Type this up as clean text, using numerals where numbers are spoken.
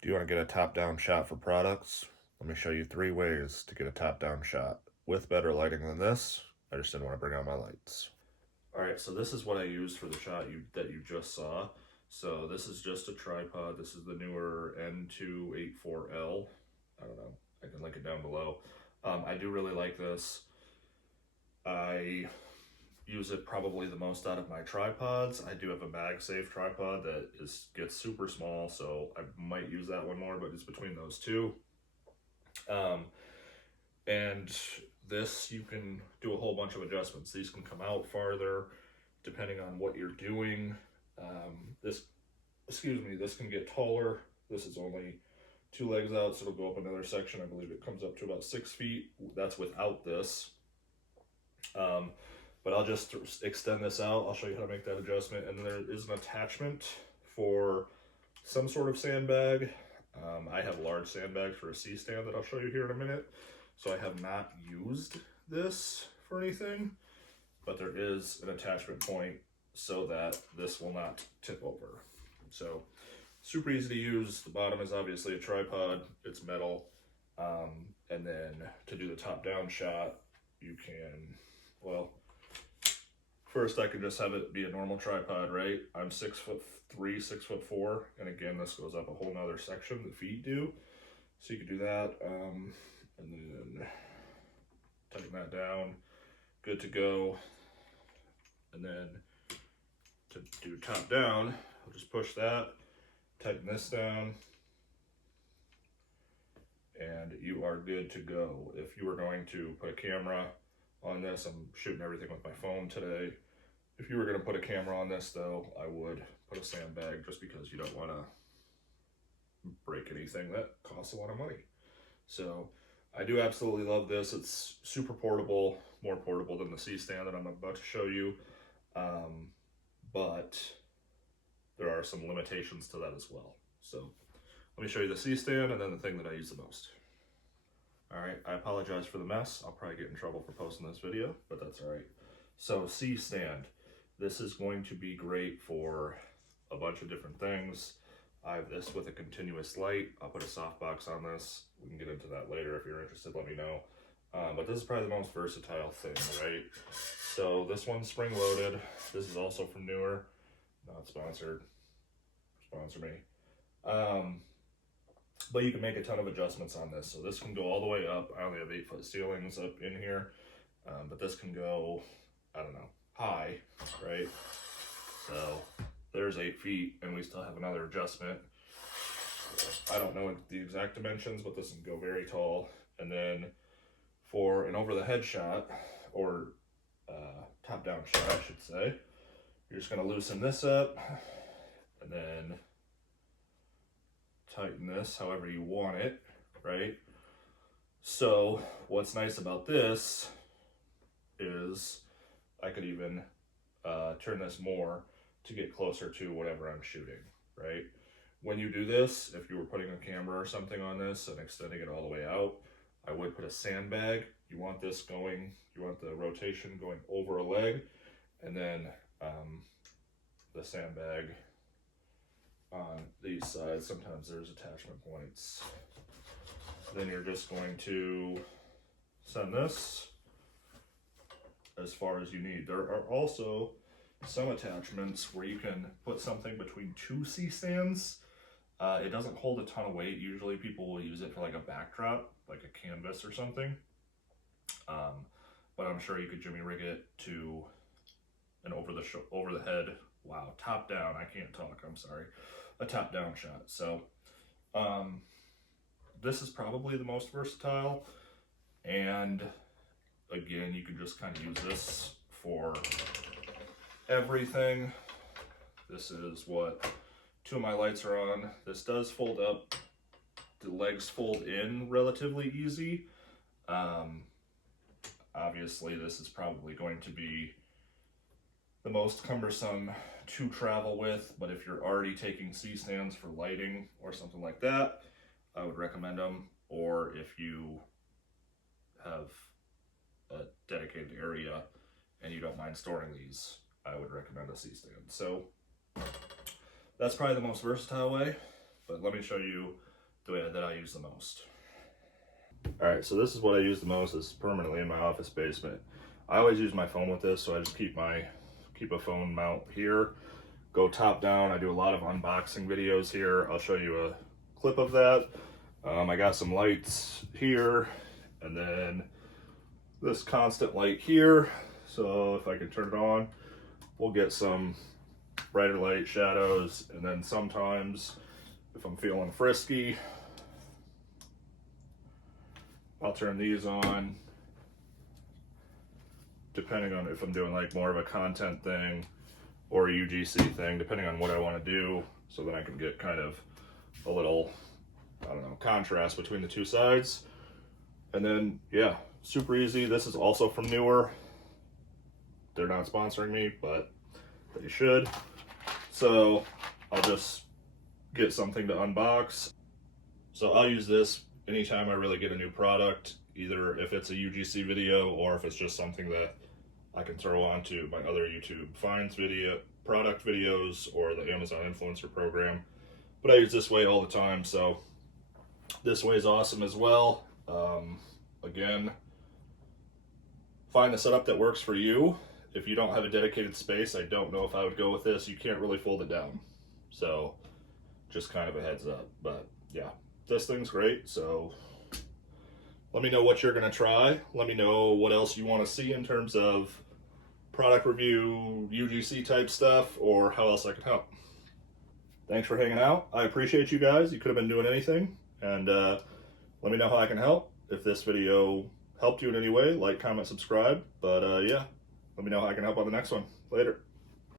Do you want to get a top-down shot for products? Let me show you 3 ways to get a top-down shot with better lighting than this. I just didn't want to bring out my lights. Alright, so this is what I used for the shot that you just saw. So this is just a tripod. This is the newer N284L. I don't know. I can link it down below. I do really like this. I use it probably the most out of my tripods. I do have a MagSafe tripod that gets super small, so I might use that one more, but it's between those two. And this, you can do a whole bunch of adjustments. These can come out farther depending on what you're doing. This can get taller. This is only 2 legs out, so it'll go up another section. I believe it comes up to about 6 feet. That's without this. But I'll just extend this out. I'll show you how to make that adjustment. And then there is an attachment for some sort of sandbag. I have large sandbags for a C-stand that I'll show you here in a minute. So I have not used this for anything, but there is an attachment point so that this will not tip over. So super easy to use. The bottom is obviously a tripod, it's metal. And then to do the top-down shot, you can, well, first I can just have it be a normal tripod, right? I'm 6'3", 6'4", and again, this goes up a whole nother section, the feet do. So you could do that, and then tighten that down, good to go. And then to do top down, I'll just push that, tighten this down, and you are good to go. If you were going to put a camera on this, I'm shooting everything with my phone today. If you were going to put a camera on this though, I would put a sandbag just because you don't want to break anything that costs a lot of money. So I do absolutely love this. It's super portable, more portable than the C-stand that I'm about to show you. But there are some limitations to that as well. So let me show you the C-stand and then the thing that I use the most. All right, I apologize for the mess. I'll probably get in trouble for posting this video, but that's all right. So C-stand, this is going to be great for a bunch of different things. I have this with a continuous light. I'll put a softbox on this. We can get into that later. If you're interested, let me know. But this is probably the most versatile thing, right? So this one's spring loaded. This is also from Neewer. Not sponsored. Sponsor me. But you can make a ton of adjustments on this. So this can go all the way up. I only have 8-foot ceilings up in here. But this can go, I don't know, high, right? So there's 8 feet, and we still have another adjustment. I don't know the exact dimensions, but this can go very tall. And then for an over-the-head shot, or top-down shot, I should say, you're just going to loosen this up, and then tighten this however you want it, right? So what's nice about this is I could even turn this more to get closer to whatever I'm shooting, right? When you do this, if you were putting a camera or something on this and extending it all the way out, I would put a sandbag. You want this going, you want the rotation going over a leg, and then the sandbag on these sides. Sometimes there's attachment points. Then you're just going to send this as far as you need. There are also some attachments where you can put something between 2 C-stands. It doesn't hold a ton of weight. Usually people will use it for like a backdrop, like a canvas or something. But I'm sure you could jimmy rig it to an over the head. Wow, top down. I can't talk. I'm sorry. A top down shot. So this is probably the most versatile. And again, you can just kind of use this for everything. This is what 2 of my lights are on. This does fold up. The legs fold in relatively easy. Obviously, this is probably going to be the most cumbersome to travel with, but if you're already taking C-stands for lighting or something like that, I would recommend them. Or if you have a dedicated area and you don't mind storing these, I would recommend a C-stand. So that's probably the most versatile way. but let me show you the way that I use the most. All right, so this is what I use the most. It's permanently in my office basement. I always use my phone with this, so I just keep a phone mount here. Go top down. I do a lot of unboxing videos here. I'll show you a clip of that. I got some lights here, and then this constant light here. So if I can turn it on, we'll get some brighter light, shadows, and then sometimes if I'm feeling frisky, I'll turn these on, depending on if I'm doing like more of a content thing or a UGC thing, depending on what I want to do, so then I can get kind of a little, I don't know, contrast between the two sides. And then, yeah, super easy. This is also from Neewer. They're not sponsoring me, but they should. So I'll just get something to unbox. So I'll use this anytime I really get a new product, either if it's a UGC video or if it's just something that I can throw onto my other YouTube finds video, product videos, or the Amazon influencer program. But I use this way all the time, so this way is awesome as well. Again, find the setup that works for you. If you don't have a dedicated space, I don't know if I would go with this. You can't really fold it down, so just kind of a heads up. But yeah, this thing's great, so let me know what you're gonna try. Let me know what else you want to see in terms of product review, UGC type stuff, or how else I can help. Thanks for hanging out. I appreciate you guys. You could have been doing anything, and let me know how I can help. If this video helped you in any way, like, comment, subscribe. But yeah, let me know how I can help on the next one. Later.